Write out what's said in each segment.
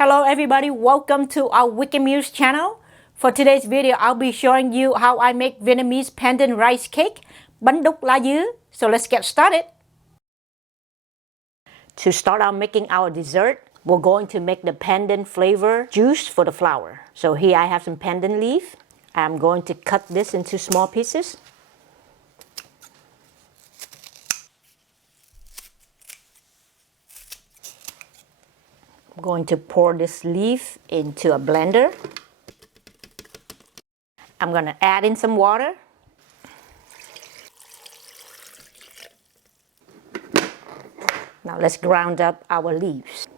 Hello everybody, welcome to our Vietnamese channel. For today's video, I'll be showing you how I make Vietnamese pandan rice cake, Bánh Đúc lá dứa. So let's get started. To start out making our dessert, we're going to make the pandan flavor juice for the flour. So here I have some pandan leaf. I'm going to cut this into small pieces. I'm going to pour this leaf into a blender. I'm going to add in some water. Now let's ground up our leaves.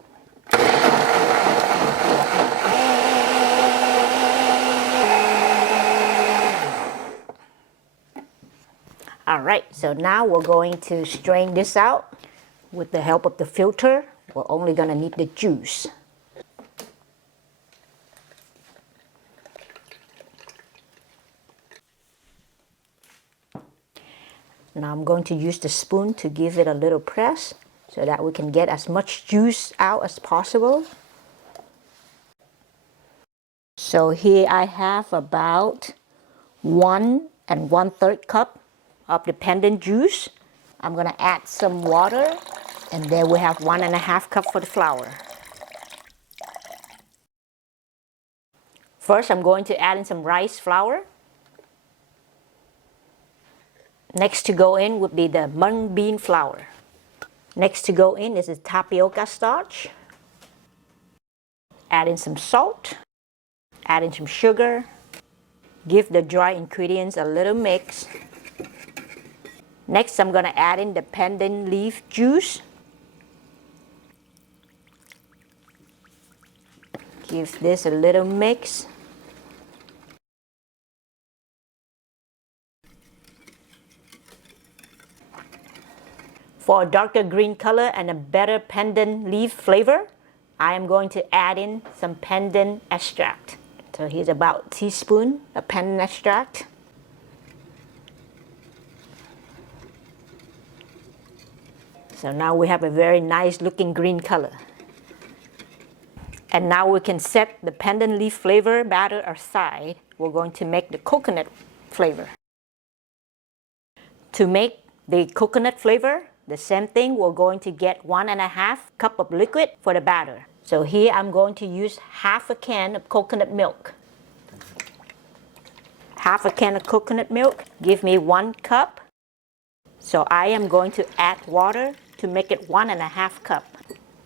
Alright, so now we're going to strain this out with the help of the filter. We're only going to need the juice. Now I'm going to use the spoon to give it a little press so that we can get as much juice out as possible. So here I have about 1 1/3 cup of the pandan juice. I'm going to add some water, and then we have 1 1/2 cup for the flour. First, I'm going to add in some rice flour. Next to go in would be the mung bean flour. Next to go in is the tapioca starch. Add in some salt. Add in some sugar. Give the dry ingredients a little mix. Next, I'm going to add in the pandan leaf juice. Give this a little mix. For a darker green color and a better pandan leaf flavor, I am going to add in some pandan extract. So here's about a teaspoon of pandan extract. So now we have a very nice looking green color. And now we can set the pandan leaf flavor batter aside. We're going to make the coconut flavor. To make the coconut flavor, the same thing, we're going to get 1 1/2 cup of liquid for the batter. So here I'm going to use half a can of coconut milk. Half a can of coconut milk, give me 1 cup. So I am going to add water to make it 1 1/2 cup.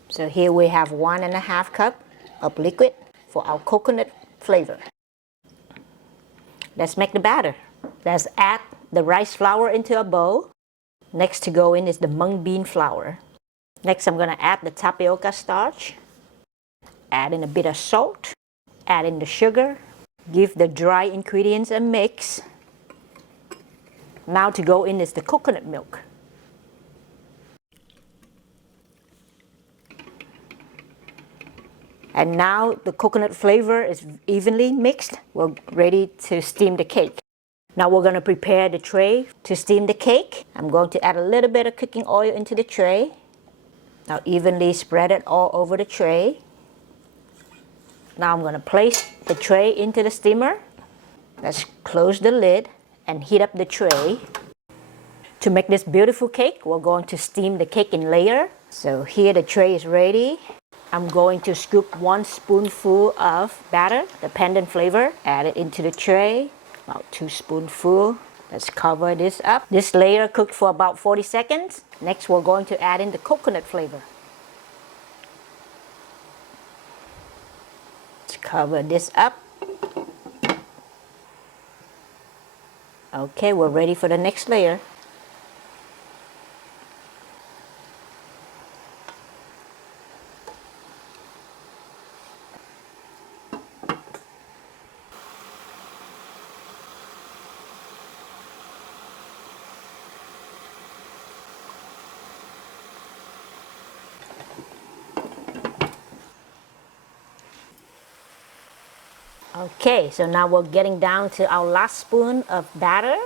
So here we have 1 1/2 cup of liquid for our coconut flavor. Let's make the batter. Let's add the rice flour into a bowl. Next to go in is the mung bean flour. Next, I'm going to add the tapioca starch. Add in a bit of salt. Add in the sugar. Give the dry ingredients a mix. Now to go in is the coconut milk. And now the coconut flavor is evenly mixed. We're ready to steam the cake. Now we're going to prepare the tray to steam the cake. I'm going to add a little bit of cooking oil into the tray. Now evenly spread it all over the tray. Now I'm going to place the tray into the steamer. Let's close the lid and heat up the tray. To make this beautiful cake, we're going to steam the cake in layer. So here the tray is ready. I'm going to scoop 1 spoonful of batter, the pandan flavor. Add it into the tray. About 2 spoonfuls. Let's cover this up. This layer cooked for about 40 seconds. Next, we're going to add in the coconut flavor. Let's cover this up. Okay, we're ready for the next layer. Okay, so now we're getting down to our last spoon of batter.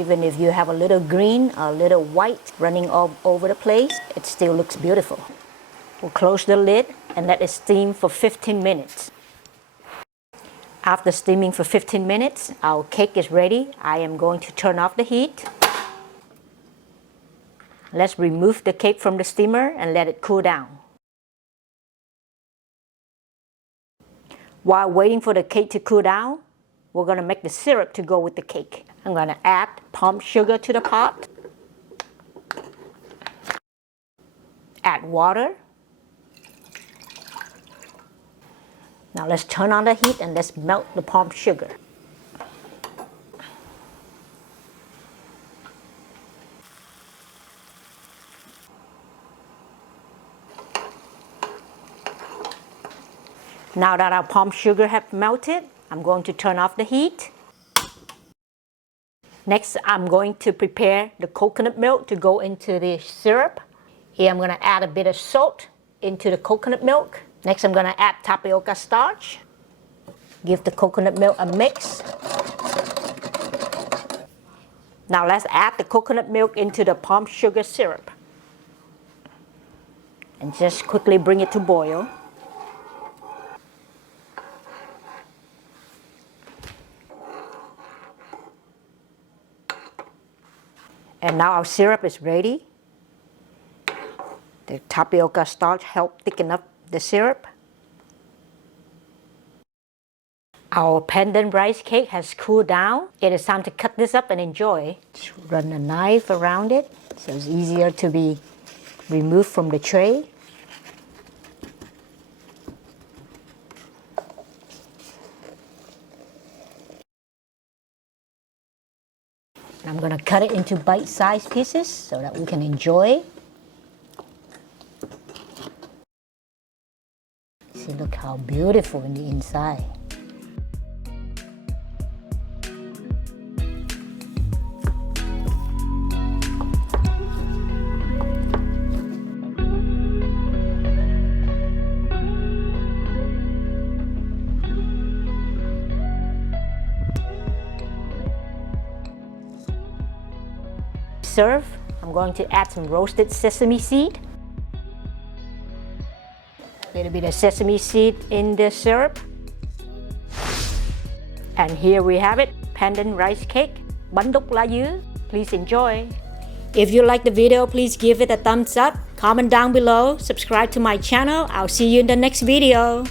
Even if you have a little green or a little white running all over the place, it still looks beautiful. We'll close the lid and let it steam for 15 minutes. After steaming for 15 minutes, our cake is ready. I am going to turn off the heat. Let's remove the cake from the steamer and let it cool down. While waiting for the cake to cool down, we're going to make the syrup to go with the cake. I'm going to add pumped sugar to the pot. Add water. Now let's turn on the heat and let's melt the pumped sugar. Now that our pumped sugar have melted, I'm going to turn off the heat. Next, I'm going to prepare the coconut milk to go into the syrup. Here I'm going to add a bit of salt into the coconut milk. Next, I'm going to add tapioca starch. Give the coconut milk a mix. Now let's add the coconut milk into the pumped sugar syrup. And just quickly bring it to boil. And now our syrup is ready. The tapioca starch helped thicken up the syrup. Our pandan rice cake has cooled down. It is time to cut this up and enjoy. Just run a knife around it so it's easier to be removed from the tray. I'm going to cut it into bite-sized pieces so that we can enjoy. See, look how beautiful in the inside. Serve, I'm going to add some roasted sesame seed. A little bit of sesame seed in the syrup. And here we have it, pandan rice cake, Bánh Đúc lá dứa. Please enjoy. If you like the video, please give it a thumbs up, comment down below, subscribe to my channel. I'll see you in the next video.